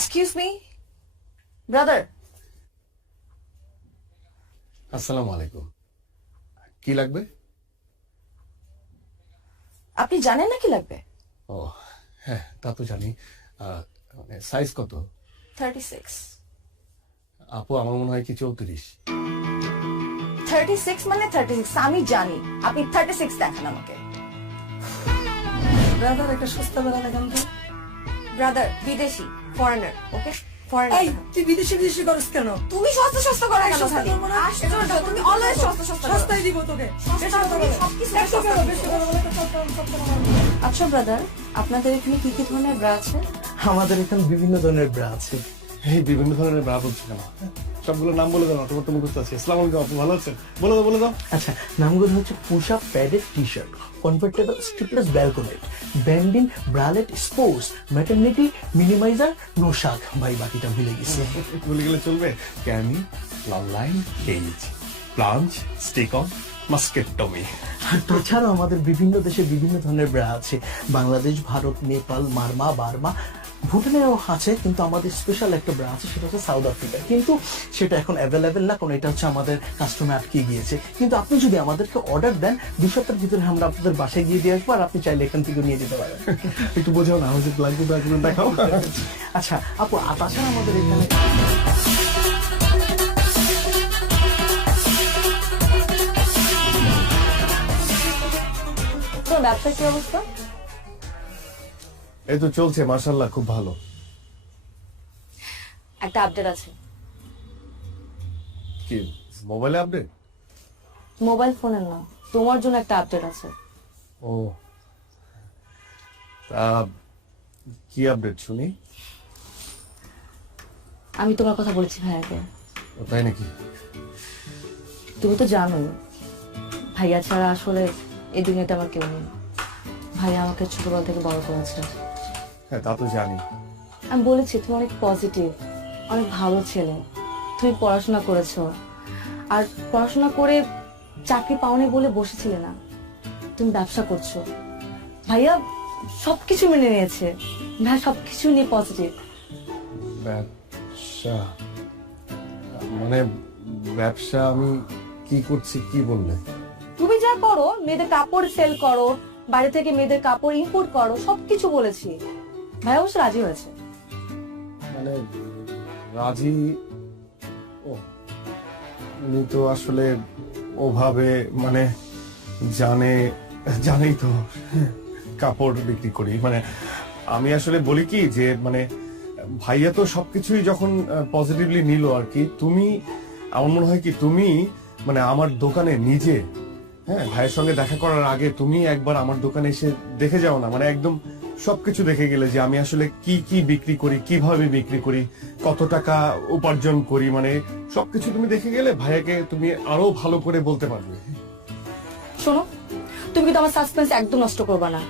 Excuse me brother. আসসালামু আলাইকুম। কি লাগবে? আপনি জানেন না কি লাগবে? ও হ্যাঁ, তা তো জানি। সাইজ কত? 36। আপু আমার মনে হয় কি 34। 36 মানে 36, আমি জানি। আপনি 36 দেখান আমাকে। ব্রাদার একটা সস্তা বেলা দেখান তো। ব্রাদার বিদেশি, ফরেনার, ওকে? এই ফরেনার। তুই বিদেশি বিদেশি করস কেন? তুমি সস্তা সস্তা করে কেন সস্তা খালি? করবো না? আশ্চর্য, তুমি অলওয়েজ সস্তা সস্তা করো। সস্তায় দিব তোকে। সস্তা বেশি কথা তুমি বলে। সবকিছু একশো সস্তা টাকা দিচ্ছ। বেশি কথা বলে তো সস্তা বলে। আচ্ছা ব্রাদার, আপনাদের এখানে কি কি ধরনের ব্রা আছে? আমাদের এখানে বিভিন্ন ধরনের ব্রা আছে। এই বিভিন্ন ধরনের ব্রা বলছি কেন? সবগুলো নাম বলে দাও না, তোমার তো মুখস্থ আছে। আসসালামু আলাইকুম আপু, ভালো আছেন? বলে দাও। আচ্ছা, নামগুলো হচ্ছে push up padded T shirt, convertible strapless balconette, bandeau bralette sports, maternity minimiser, nursing. ভাই বাকিটা ভুলে গেছি। বলে গেলে চলবে? Cami, long line, cage, plunge, stick on, mastectomy. আর তাছাড়াও আমাদের বিভিন্ন দেশে বিভিন্ন ধরনের ব্রা আছে। বাংলাদেশ, ভারত, নেপাল, মারমা, বার্মা, ভুটানেও আছে, কিন্তু আমাদের স্পেশাল একটা ব্রা আছে, সেটা হচ্ছে সাউথ আফ্রিকা। কিন্তু সেটা এখন অ্যাভেলেবেল না, কারণ এটা হচ্ছে আমাদের কাস্টমে আটকে গিয়েছে। কিন্তু আপনি যদি আমাদেরকে অর্ডার দেন, 2 সপ্তাহের ভিতরে আমরা আপনাদের বাসায় গিয়ে দিয়ে আসবো, আর আপনি চাইলে এখান থেকে নিয়ে যেতে পারেন। একটু বোঝাও না, আমার যে লাগবে দেখাও। আচ্ছা আপু, তাছাড়া আমাদের এখানে তোমার ব্যবসার কি অবস্থা? এই তো চলছে মাশাআল্লাহ, খুব ভালো। একটা আপডেট আছে। কি মোবাইলে আপডেট? মোবাইল ফোনের না, তোমার জন্য একটা আপডেট আছে। ও তা কি আপডেট শুনি? আমি তোমার কথা বলেছি ভাইয়াকে। ও তাই নাকি? তুমি তো জানোই ভাইয়া ছাড়া আসলে এই দুনিয়াতে আমার কেউ নেই। ভাইয়া আমাকে ছোটবেলা থেকে বড় করেছে। হ্যাঁ তা তো জানি। আমি বলেছি তুমি অনেক পজিটিভ, অনেক ভালো ছেলে। তুমি পড়াশোনা করেছো, আর পড়াশোনা করে চাকরি পাওনি বলে বসেছিলে না, তুমি ব্যবসা করছো। ভাইয়া সবকিছু মেনে নিয়েছে, ভাইয়া সবকিছু নিয়ে পজিটিভ। ব্যবসা মানে ব্যবসা আমি কি করছি কি বললে? তুমি যা করো, মেয়েদের কাপড় সেল করো, বাইরে থেকে মেয়েদের কাপড় ইম্পোর্ট করো, সবকিছু বলেছি। ভাইয়া অবশ্য রাজি হয়েছে। মানে রাজি? ও উনি তো আসলে ওভাবে মানে জানেই তো কাপড় বিক্রি করি। মানে আমি আসলে বলি কি যে মানে ভাইয়া তো সবকিছুই যখন পজিটিভলি নিল আর কি, তুমি আমার মনে হয় কি তুমি মানে আমার দোকানে নিজে, হ্যাঁ ভাইয়ের সঙ্গে দেখা করার আগে তুমি একবার আমার দোকানে এসে দেখে যাও না, মানে একদম সবকিছু দেখে গেলে যে আমি আসলে কি কি বিক্রি করি, কিভাবে বিক্রি করি, কত টাকা উপার্জন করি, মানে সবকিছু তুমি দেখে গেলে ভাইয়াকে তুমি আরো ভালো করে বলতে পারবে। শোনো, তুমি কিন্তু আমার সাসপেন্স একদম নষ্ট করবে না।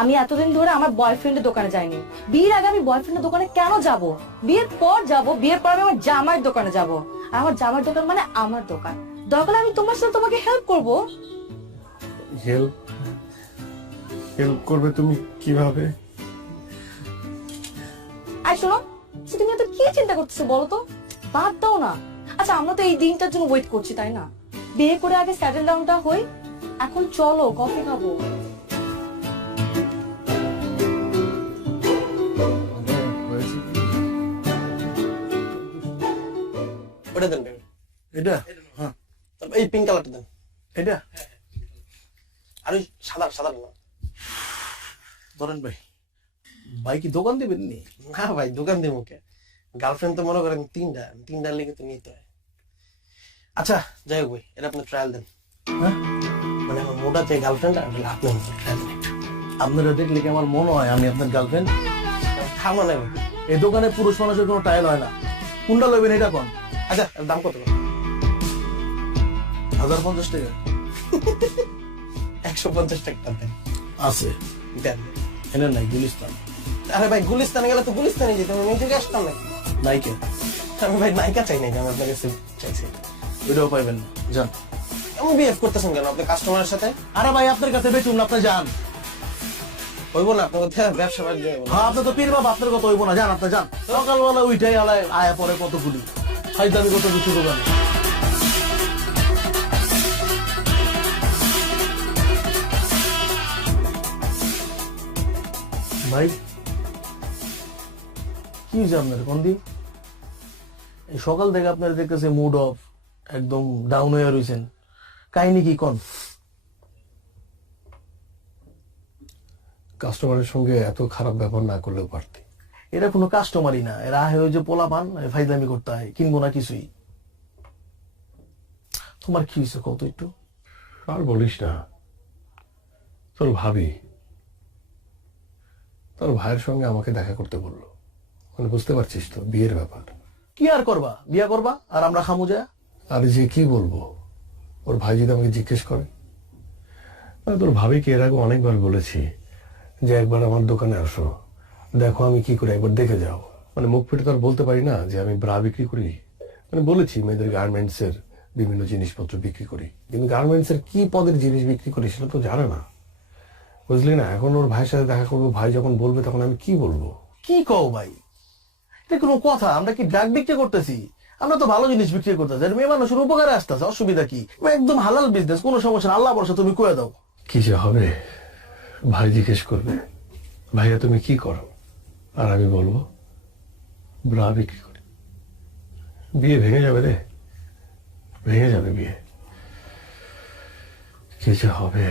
আমি এতদিন ধরে আমার বয়ফ্রেন্ডের দোকানে যাইনি। বিয়ের আগে আমি বয়ফ্রেন্ডের দোকানে কেন যাব? বিয়ের পর যাব, বিয়ের পর আমি আমার জামাইয়ের দোকানে যাব। আর আমার জামাইয়ের দোকান মানে আমার দোকান। দরকার আমি তোমার সাথে তোমাকে হেল্প করব। হেল্প করবে তুমি কিভাবে? আর শোনো, তুমি এত কি চিন্তা করতেছো বলো তো? বাদ দাও না। আচ্ছা, আমরা তো এই দিনটার জন্য ওয়েট করছি, তাই না? বিয়ে করে আগে সেটেল ডাউনটা হই। এখন চলো কফি খাবো। ওটা দেন। এটা হ্যাঁ, এই পিঙ্ক কালারটা দেন। এটা আর ওই সাদা সাদা না। ধরেন ভাই, ভাই কি দোকান দেবেন নি? না ভাই, দোকান দিব কে? গার্লফ্রেন্ড তো মনে করেন তিনটা লেগে তো নিতে হয়। আচ্ছা যাই হোক ভাই, এটা আপনি ট্রায়াল দেন। হ্যাঁ, মানে আমার মোটা চাই গার্লফ্রেন্ড, আর আপনি ট্রায়াল দেন একটু। আপনারা দেখলে কি আমার মনে হয় আমি আপনার গার্লফ্রেন্ড? খাওয়া নাই ভাই। এই দোকানে পুরুষ মানুষের কোনো টাইল হয় না। কোনটা লইবেন এটা কোন? আচ্ছা, দাম কত? 1050 টাকা 150 টাকা দেন। আছে। দেন। এনে নাই গুলিস্তান। আরে ভাই, গুলিস্তানে গেলে তো গুলিস্তানে যেতে হবে, নিজে আসতাম নাকি? নাইকে আমি ভাই নায়িকা চাই নাকি? আমি আপনার কাছে চাইছি। ওইটাও পাইবেন না, যান। এমন বিহেভ করতেছেন কেন আপনি কাস্টমারের সাথে? আরে ভাই আপনার কাছে বেচুন না, আপনি যান। হইব না আপনার কথা ব্যবসা বাণিজ্য হইব না। হ্যাঁ, আপনি তো পীর বাবা, আপনার কথা হইব না, যান আপনি যান। সকালবেলা উইটাই আলায় আয়া পরে কতগুলি খাইতামি কত কিছু দোকানে। ভাই কি হয়েছে আপনার কন্দি? এই সকাল থেকে আপনার দেখতেছে মুড অফ, একদম ডাউন হয়ে রয়েছেন, কাহিনী কি কোন? কাস্টমারের সঙ্গে এত খারাপ ব্যবহার না করলেও পারতি। এরা কোনো কাস্টমারই না, এরা আহে ওই যে পোলা পান ফাইজলামি করতে হয়, কিনবো না কিছুই। তোমার কি হয়েছে কত একটু? আর বলিস না, তোর ভাবি তোর ভাইয়ের সঙ্গে আমাকে দেখা করতে বললো। মানে বুঝতে পারছিস তো, বিয়ের ব্যাপার। কি আর করবা, বিয়া করবা আর আমরা খামু যা? আর যে কি বলবো, ওর ভাই যদি আমাকে জিজ্ঞেস করে। মানে তোর ভাবিকে এর আগে অনেকবার বলেছি যে একবার আমার দোকানে আসো, দেখো আমি কি করি, একবার দেখে যাও। মানে মুখ ফেটে তো আর বলতে পারি না যে আমি ব্রা বিক্রি করি। মানে বলেছি মেয়েদের গার্মেন্টস এর বিভিন্ন জিনিসপত্র বিক্রি করি, কিন্তু গার্মেন্টস এর কি পদের জিনিস বিক্রি করি সেটা তো জানে না, বুঝলি না। এখন ওর ভাইয়ের সাথে দেখা করবো, ভাই যখন বলবে তখন আমি কি বলবো? কি কও ভাই, এটা কোনো কথা? আমরা কি ড্রাগ বিক্রি করতেছি? আমরা তো ভালো জিনিস বিক্রি করতেছি, আর মেয়ে মানুষের উপকারে আসতেছে, অসুবিধা কি? একদম হালাল বিজনেস, কোনো সমস্যা না, আল্লাহ ভরসা, তুমি কয়ে দাও। কি যে হবে, ভাই জিজ্ঞেস করবে ভাইয়া তুমি কি করো, আর আমি বলবো ব্রা বিক্রি করি। বিয়ে ভেঙে যাবে রে, ভেঙে যাবে বিয়ে। কি যে হবে।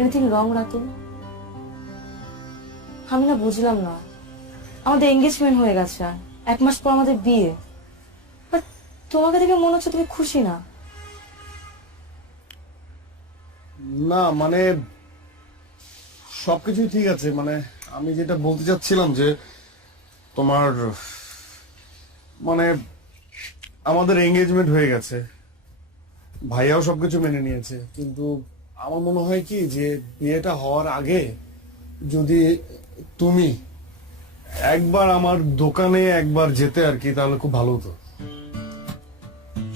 Anything wrong Ratul? আমি না বুঝলাম না, আমাদের এঙ্গেজমেন্ট হয়ে গেছে, 1 মাস পর আমাদের বিয়ে, বাট তোমাকে দেখে মনে হচ্ছে তুমি খুশি না। না মানে সবকিছুই ঠিক আছে, মানে আমি যেটা বলতে চাচ্ছিলাম যে তোমার মানে আমাদের এঙ্গেজমেন্ট হয়ে গেছে, ভাইয়াও সবকিছু মেনে নিয়েছে, কিন্তু আমার মনে হয় কি যে বিয়েটা হওয়ার আগে যদি তুমি একবার আমার দোকানে একবার যেতে আর কি, তাহলে খুব ভালো হতো।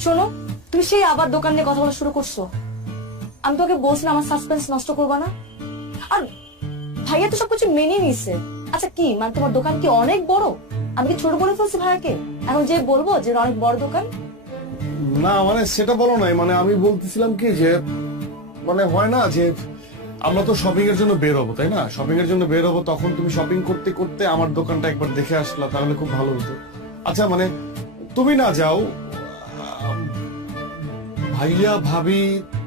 শোনো, তুমি সেই আবার দোকান নিয়ে কথা বলা শুরু করছো। আমি তোকে বলছিলাম আমার সাসপেন্স নষ্ট করবা না, আর ভাইয়া তো সবকিছু মেনে নিছে। আচ্ছা কি মানে তোমার দোকান কি অনেক বড়? আমি কি ছোট করে ফেলছি ভাইয়াকে? এখন যে বলবো যে অনেক বড় দোকান? না মানে সেটা বলো নাই, মানে আমি বলতেছিলাম কি যে মানে হয় না যে আমরা তো শপিং এর জন্য বের হবো, তাই না? শপিং এর জন্য বের হবো, তখন তুমি শপিং করতে করতে আমার দোকানটা একবার দেখে আসলা, তাহলে খুব ভালো হতো। আচ্ছা মানে তুমি না যাও, ভাইয়া ভাবি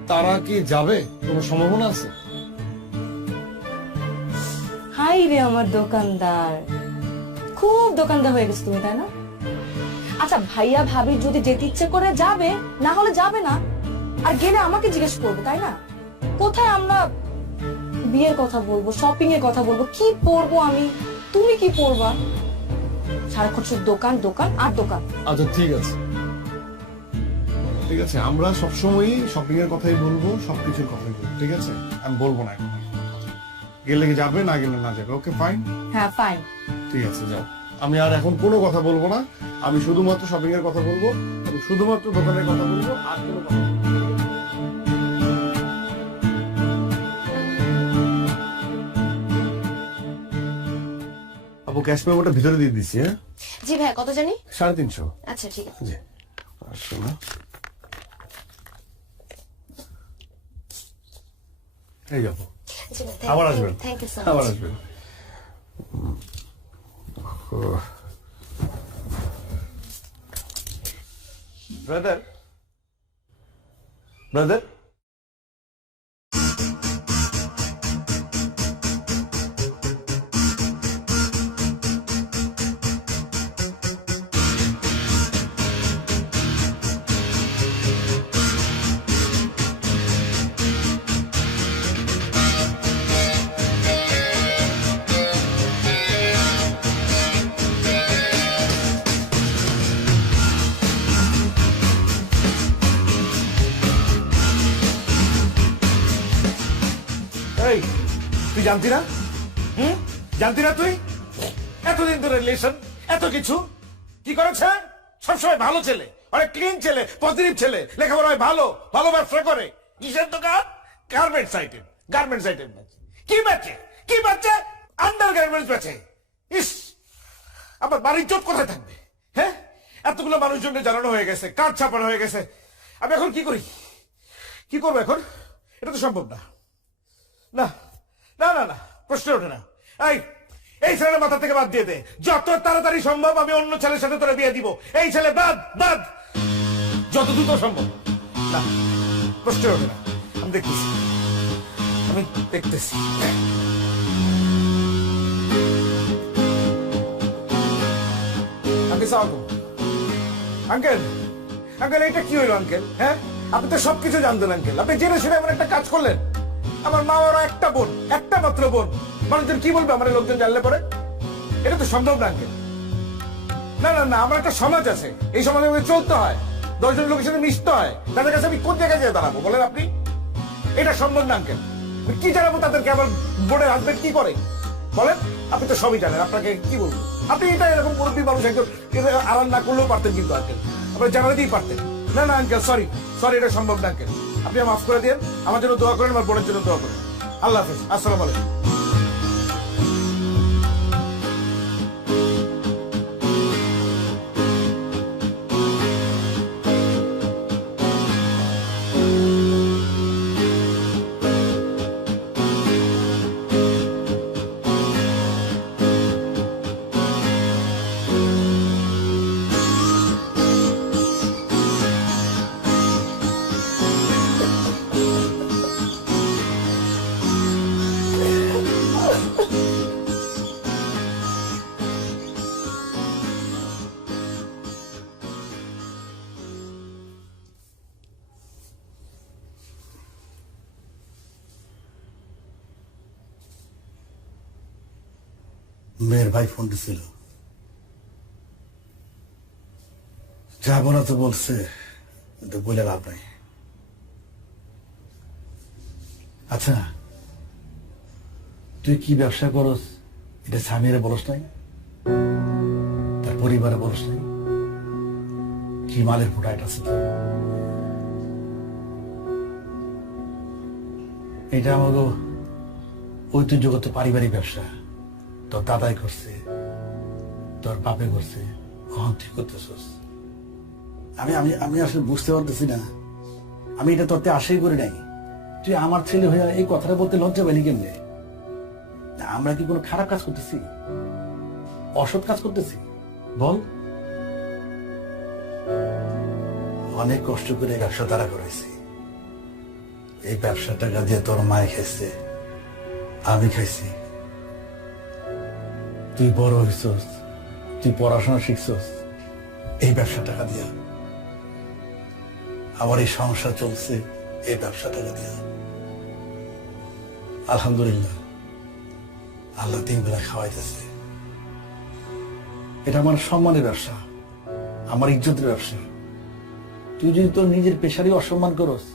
তারা কি যাবে, কোনো সম্ভাবনা আছে? হাই রে আমার দোকানদার, খুব দোকানদার হয়ে গেছে তুমি, তাই না? আচ্ছা ভাইয়া ভাবি যদি যেতে ইচ্ছে করে যাবে, না হলে যাবে না। আর গেলে আমাকে জিজ্ঞেস করবে, তাই না? কোথায় আমরা বিয়ের কথা বলবো, শপিং এর কথা বলবো, কি পরবো আমি, তুমি কি পরবা? সারাক্ষণ শুধু দোকান দোকান আর দোকান। আচ্ছা ঠিক আছে, ঠিক আছে, আমরা সবসময়ই শপিং এর কথাই বলবো, সবকিছুর কথাই বলবো, ঠিক আছে? আমি বলবো না এখন, গেলে কি যাবে, না গেলে না যাবে। ওকে ফাইন, হ্যাঁ ফাইন। ঠিক আছে, যাও। আমি আর এখন কোনো কথা বলবো না, আমি শুধুমাত্র শপিং এর কথা বলবো, আমি শুধুমাত্র দোকানের কথা বলবো, আর কোনো কথা বলবো না। আপু ক্যাশ মেমোটা ভিতরে দিয়ে দিচ্ছি। হ্যাঁ, জি ভাই, কত জানি? 350। আচ্ছা ঠিক আছে। জি, আসো না, এই যাবো, জি ভাই, আবার আসবেন, থ্যাংক ইউ সো আবার মাচ। আসবেন। ব্রাদার, ব্রাদার, এই তুই জানতি না? জানতি না তুই? এতদিন ধরে রিলেশন, এত কিছু কি করেছে? সবসময় ভালো ছেলে, অনেক ক্লিন ছেলে, পজিটিভ ছেলে, লেখাপড়ায় ভালো, ভালো ব্যবসা করে। কিসের দোকান? গার্মেন্টস আইটেম, গার্মেন্টস আইটেম বেচে। কি বেচে? কি বেচে? আন্ডার গার্মেন্টস বেচে। ইস, আমার বাড়ির চোট কোথায় থাকবে? হ্যাঁ, এতগুলো মানুষজনের জানানো হয়ে গেছে, কাজ ছাপানো হয়ে গেছে। আমি এখন কি করি? কি করবো এখন? এটা তো সম্ভব না। না না না না, প্রশ্ন ওঠে না। এই ছেলের মাথা থেকে বাদ দিয়ে দে, যত তাড়াতাড়ি সম্ভব আমি অন্য ছেলের সাথে তোরা বিয়ে দিব। এই ছেলে বাদ, বাদ, যত দ্রুত সম্ভব। না, প্রশ্ন ওঠে না। আমি দেখতেছি, আমি দেখতেছি। আঙ্কেল, আঙ্কেল এটা কি হইলো আঙ্কেল? হ্যাঁ, আপনি তো সবকিছু জানতেন আঙ্কেল, আপনি জেনে শুনে এমন একটা কাজ করলেন। আমার মা ওরা একটা বোন, একটা মাত্র বোন, মানুষজন কি বলবে আমার লোকজন জানলে পরে? এটা তো সম্ভব না আঙ্কেল। না না না, আমার একটা সমাজ আছে, এই সমাজে আমাকে চলতে হয়, 10 জন লোকের সাথে মিশতে হয়, তাদের কাছে আমি কোন জায়গায় যেয়ে দাঁড়াবো বলেন আপনি? এটা সম্ভব না আঙ্কেল। কি জানাবো তাদেরকে আমার বোনের হাজবেন্ড কি করে বলেন? আপনি তো সবই জানেন, আপনাকে কি বলবো? আপনি এটা এরকম মুরব্বী মানুষ একজন আড়াল না করলেও পারতেন কিন্তু আঙ্কেল, আপনি জানাতেই পারতেন। না না আঙ্কেল, সরি সরি, এটা সম্ভব না আঙ্কেল। আপনি মাফ করে দিন, আমার জন্য দোয়া করেন, আমার বোনের জন্য দোয়া করেন। আল্লাহ হাফেজ, আসসালামু আলাইকুম। মেয়ের ভাই ফোন দিছিল, যাবো না তো বলছে, কিন্তু বলে লাভ নাই। আচ্ছা, তুই কি ব্যবসা করস এটা স্বামীরে বলস নাই, তার পরিবারে বলস নাই? কি মালের প্রোডাক্ট আছে তো? এটা আমাকে ঐতিহ্যগত পারিবারিক ব্যবসা, তোর দাদাই করছে, তোর বাপে করছে, কখন তুই করতেছস? আমি আমি আমি আসলে বুঝতে পারতেছি না, আমি এটা তোরতে আশাই করি নাই। তুই আমার ছেলে হয়ে এই কথাটা বলতে লজ্জা পাইনি কেমনে? আমরা কি কোনো খারাপ কাজ করতেছি, অসৎ কাজ করতেছি বল? অনেক কষ্ট করে ব্যবসা তারা করেছি। এই ব্যবসা টাকা দিয়ে তোর মায়ে খাইছে, আমি খাইছি। তুই বড় হইছস, তুই পড়াশোনা শিখছস এই ব্যবসা টাকা দিয়া। আমার এই সংসার চলছে এই ব্যবসা টাকা দিয়া। আলহামদুলিল্লাহ, আল্লাহ 3 বেলা খাওয়াইতেছে। এটা আমার সম্মানের ব্যবসা, আমার ইজ্জতের ব্যবসা। তুই যদি তোর নিজের পেশারই অসম্মান করস,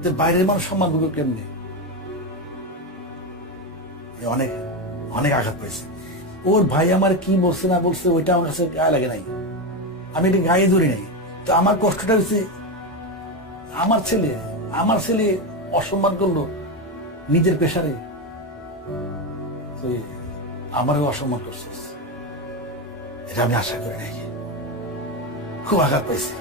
তো বাইরের মানুষ সম্মান করবে কেমনি? অনেক অনেক আঘাত পেয়েছে। ওর ভাই আমার কি বলছে না বলছে ওইটা আমার কাছে গায়ে লাগে নাই, আমি এটা গায়ে ধরি নাই। তো আমার কষ্টটা হচ্ছে আমার ছেলে অসম্মান করলো নিজের পেশারে, তুই আমারও অসম্মান করছিস, এটা আমি আশা করি নাই। খুব আঘাত পাইছি।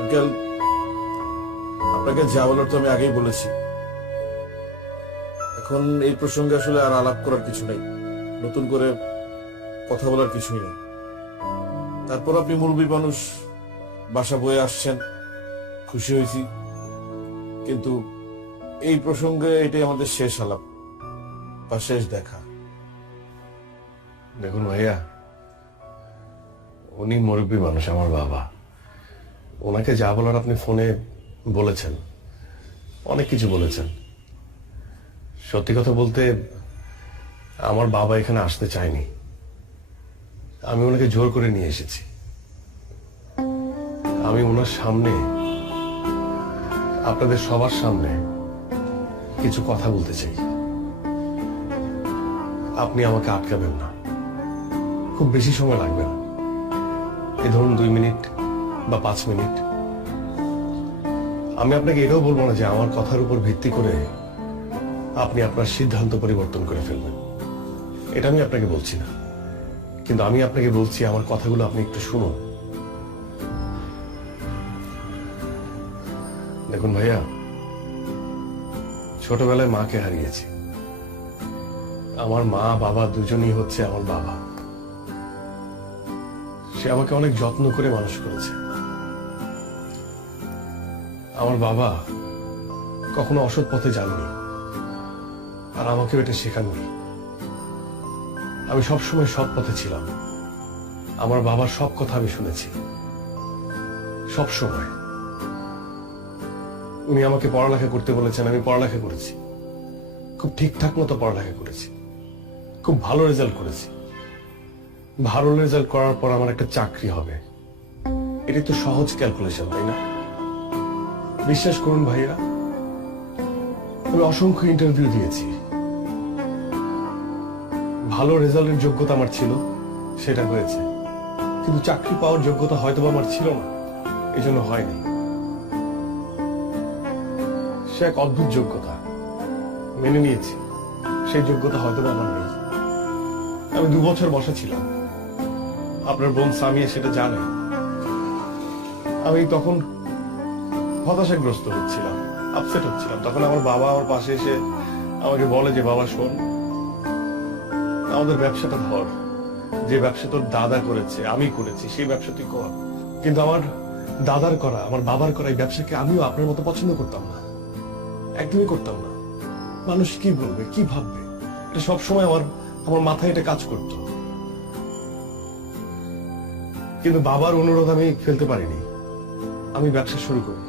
আঙ্কেল, আপনাকে যা বলার তো আমি আগেই বলেছি। এখন এই প্রসঙ্গে আসলে আর আলাপ করার কিছু নেই, নতুন করে কথা বলার কিছুই নেই। তারপর আপনি মুরব্বী মানুষ, বাসা বয়ে আসছেন, খুশি হয়েছি। কিন্তু এই প্রসঙ্গে এটাই আমাদের শেষ আলাপ বা শেষ দেখা। দেখুন ভাইয়া, উনি মুরব্বী মানুষ, আমার বাবা। ওনাকে যা বলার আপনি ফোনে বলেছেন, অনেক কিছু বলেছেন। সত্যি কথা বলতে আমার বাবা এখানে আসতে চায়নি, আমি ওনাকে জোর করে নিয়ে এসেছি। আমি ওনার সামনে, আপনাদের সবার সামনে কিছু কথা বলতে চাই। আপনি আমাকে আটকাবেন না, খুব বেশি সময় লাগবে না, এই ধরুন 2 মিনিট বা 5 মিনিট। আমি আপনাকে এটাও বলবো না যে আমার কথার উপর ভিত্তি করে আপনি আপনার সিদ্ধান্ত পরিবর্তন করে ফেলবেন, এটা আমি আপনাকে বলছি না। কিন্তু আমি আপনাকে বলছি, আমার কথাগুলো আপনি একটু শুনুন। দেখুন ভাইয়া, ছোটবেলায় মাকে হারিয়েছি। আমার মা বাবা দুজনই হচ্ছে আমার বাবা। সে আমাকে অনেক যত্ন করে মানুষ করেছে। আমার বাবা কখনো অসৎ পথে যাননি, আর আমাকেও এটা শেখাননি। আমি সবসময় সৎ পথে ছিলাম। আমার বাবার সব কথা আমি শুনেছি, সব সময়। উনি আমাকে পড়ালেখা করতে বলেছেন, আমি পড়ালেখা করেছি, খুব ঠিকঠাক মতো পড়ালেখা করেছি, খুব ভালো রেজাল্ট করেছি। ভালো রেজাল্ট করার পর আমার একটা চাকরি হবে, এটা তো সহজ ক্যালকুলেশন, তাই না? বিশ্বাস করুন ভাইয়া, আমি অসংখ্য ইন্টারভিউ দিয়েছি। ভালো রেজাল্টের যোগ্যতা আমার ছিল, সেটা হয়েছে। কিন্তু চাকরি পাওয়ার যোগ্যতা হয়তো আমার ছিল না, এই জন্য হয়নি। সে এক অদ্ভুত যোগ্যতা, মেনে নিয়েছি। সেই যোগ্যতা হয়তো আমার নেই। আমি 2 বছর বসা ছিলাম, আপনার বোন সামিয়া সেটা জানে। আমি তখন হতাশাগ্রস্ত হচ্ছিলাম, আপসেট হচ্ছিলাম। তখন আমার বাবা আমার পাশে এসে আমাকে বলে যে, বাবা শোন, আমাদের ব্যবসাটা ধর, যে ব্যবসা তোর দাদা করেছে, আমি করেছি, সেই ব্যবসা তুই কর। কিন্তু আমার দাদার করা, আমার বাবার করা এই ব্যবসাকে আমিও আপনার মতো পছন্দ করতাম না, একদমই করতাম না। মানুষ কি বলবে, কি ভাববে, এটা সবসময় আমার মাথায় এটা কাজ করত। কিন্তু বাবার অনুরোধ আমি ফেলতে পারিনি। আমি ব্যবসা শুরু করি,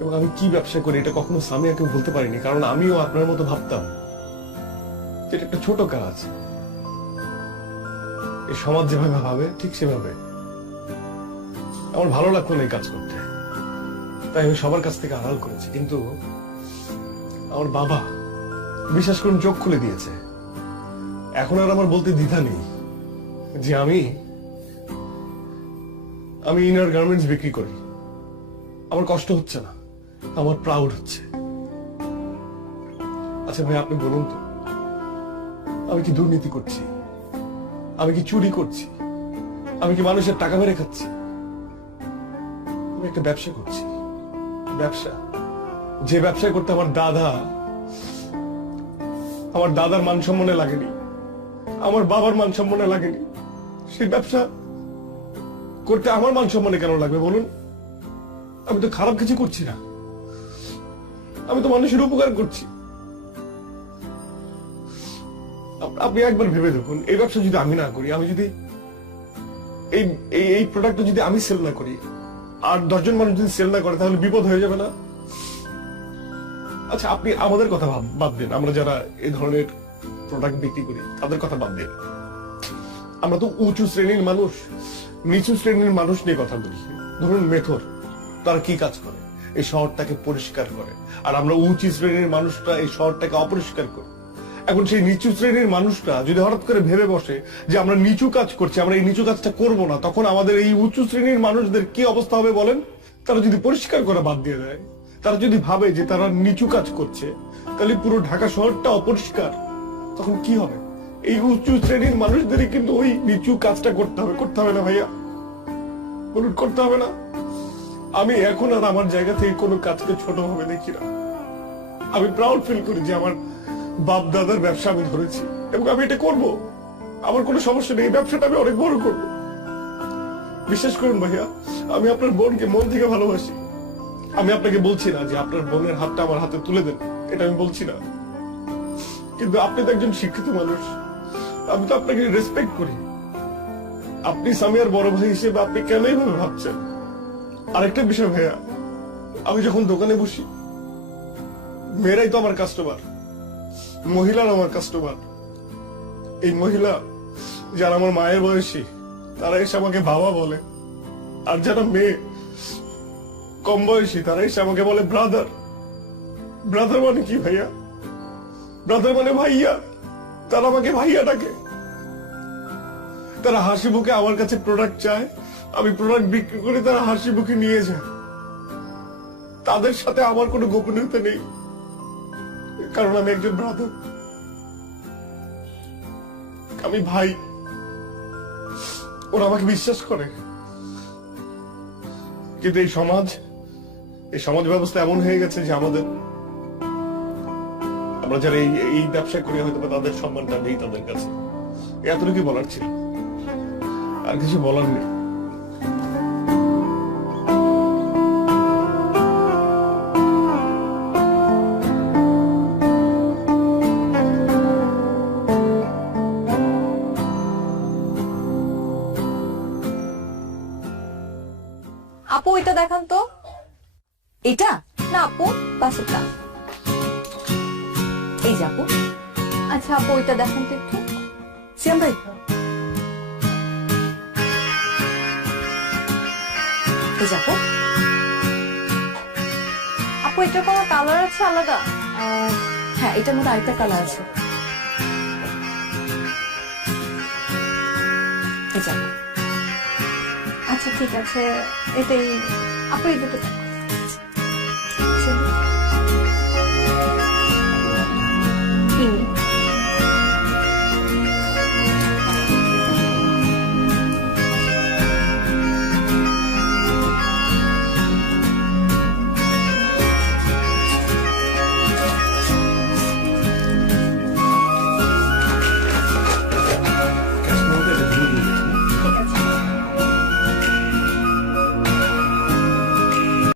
এবং আমি কি ব্যবসা করি এটা কখনো সামিয়াকে বলতে পারিনি, কারণ আমিও আপনার মতো ভাবতাম এটা একটা ছোট কাজ। এই সমাজ যেভাবে ভাবে ঠিক সেভাবে। আমার ভালো লাগতো না এই কাজ করতে। তাই আমি সবার কাছ থেকে আড়াল করেছি, কিন্তু আমার বাবা বিশ্বাস করুন চোখ খুলে দিয়েছে। এখন আর আমার বলতে দ্বিধা নেই যে আমি ইনার গার্মেন্টস বিক্রি করি। আমার কষ্ট হচ্ছে না, আমার প্রাউড হচ্ছে। আচ্ছা ভাই, আপনি বলুন তো, আমি কি দুর্নীতি করছি? আমি কি চুরি করছি? আমি কি মানুষের টাকা মেরে খাচ্ছি? আমি একটা ব্যবসা করছি, ব্যবসা, যে ব্যবসা করতে আমার দাদার মান সম্মানে লাগেনি, আমার বাবার মান সম্মানে লাগেনি, সেই ব্যবসা করতে আমার মান সম্মানে কেন লাগবে বলুন? আমি তো খারাপ কিছু করছি না, আমি তো মানুষের উপকার করছি। আপনি একবার ভেবে দেখুন, এই ব্যবসা যদি আমি না করি, আমি যদি এই প্রোডাক্টটা যদি আমি সেল না করি, আর 10 জন মানুষ যদি সেল না করে, তাহলে বিপদ হয়ে যাবে না? আচ্ছা, আপনি আমাদের কথা বাদ দিন, আমরা যারা এই ধরনের প্রোডাক্ট বিক্রি করি তাদের কথা বাদ দিন। আমরা তো উঁচু শ্রেণীর মানুষ, নিচু শ্রেণীর মানুষ নিয়ে কথা বলি। ধরুন মেথর, তারা কি কাজ করে? এই শহরটাকে পরিষ্কার করে। আর আমরা উঁচু শ্রেণীর মানুষটা এই শহরটাকে অপরিষ্কার করি। এখন সেই নিচু শ্রেণীর মানুষটা যদি হঠাৎ করে ভেবে বসে যে আমরা নিচু কাজ করছি, আমরা এই নিচু কাজটা করব না, তখন আমাদের এই উঁচু শ্রেণীর মানুষদের কি অবস্থা হবে বলেন? তারা যদি পরিষ্কার করা বাদ দিয়ে দেয়, তারা যদি ভাবে যে তারা নিচু কাজ করছে, তাহলে পুরো ঢাকা শহরটা অপরিষ্কার, তখন কি হবে? এই উঁচু শ্রেণীর মানুষদেরই কিন্তু ওই নিচু কাজটা করতে হবে না ভাইয়া? বলুন, করতে হবে না? আমি এখন আর আমার জায়গা থেকে কোনো কাজকে ছোট ভাবে দেখি না। আমি প্রাউড ফিল করি যে আমার বাপ দাদার ব্যবসা আমি ধরেছি, এবং আমি এটা করব। আমার কোনো সমস্যা নেই, এই ব্যবসাটা আমি অনেক বড় করব। বিশ্বাস করুন ভাইয়া, আমি আপনার বোনকে মন থেকে ভালোবাসি। আমি আপনাকে বলছি না যে আপনার বোনের হাতটা আমার হাতে তুলে দেন, এটা আমি বলছি না। কিন্তু আপনি তো একজন শিক্ষিত মানুষ, আমি তো আপনাকে রেসপেক্ট করি। আপনি সামিয়ার বড় ভাই হিসেবে আপনি কেন এইভাবে ভাবছেন? আরেকটা বিষয় ভাইয়া, আমি যখন দোকানে বসি, মেয়েরাই তো আমার কাস্টমার, মহিলারা আমার কাস্টমার। এই মহিলা যারা আমার মায়ের বয়সী, তারা এসে আমাকে বাবা বলে। আর যারা মেয়ে কম বয়সী, তারা এসে আমাকে বলে ব্রাদার। ব্রাদার মানে কি ভাইয়া? ব্রাদার মানে ভাইয়া। তারা আমাকে ভাইয়া ডাকে। তারা হাসি মুখে আমার কাছে প্রোডাক্ট চায়, আমি প্রোডাক্ট বিক্রি করে তারা হাসি মুখে নিয়ে যায়। তাদের সাথে আমার কোনো গোপনীয়তা নেই, কারণ আমি একজন ব্রাদার, আমি ভাই। ওরা আমাকে বিশ্বাস করে। কিন্তু এই সমাজ ব্যবস্থা এমন হয়ে গেছে যে আমরা যারা এই ব্যবসা করি, হয়তো তাদের সম্মানটা নেই তাদের কাছে। এতটুকু বলার ছিল, আর কিছু বলার নেই। আপু এটা দেখান তো। এটা না আপু, পাশেরটা। এই যে আপু, আচ্ছা আপু এটা দেখান তো একটু। সিয়াম ভাই, এই যে আপু। আপু এটা কোনো কালার আছে আলাদা? হ্যাঁ, এটার মধ্যে আরেকটা কালার আছে। এই যে আপু। আচ্ছা ঠিক আছে, এটাই আপু, এই দুটো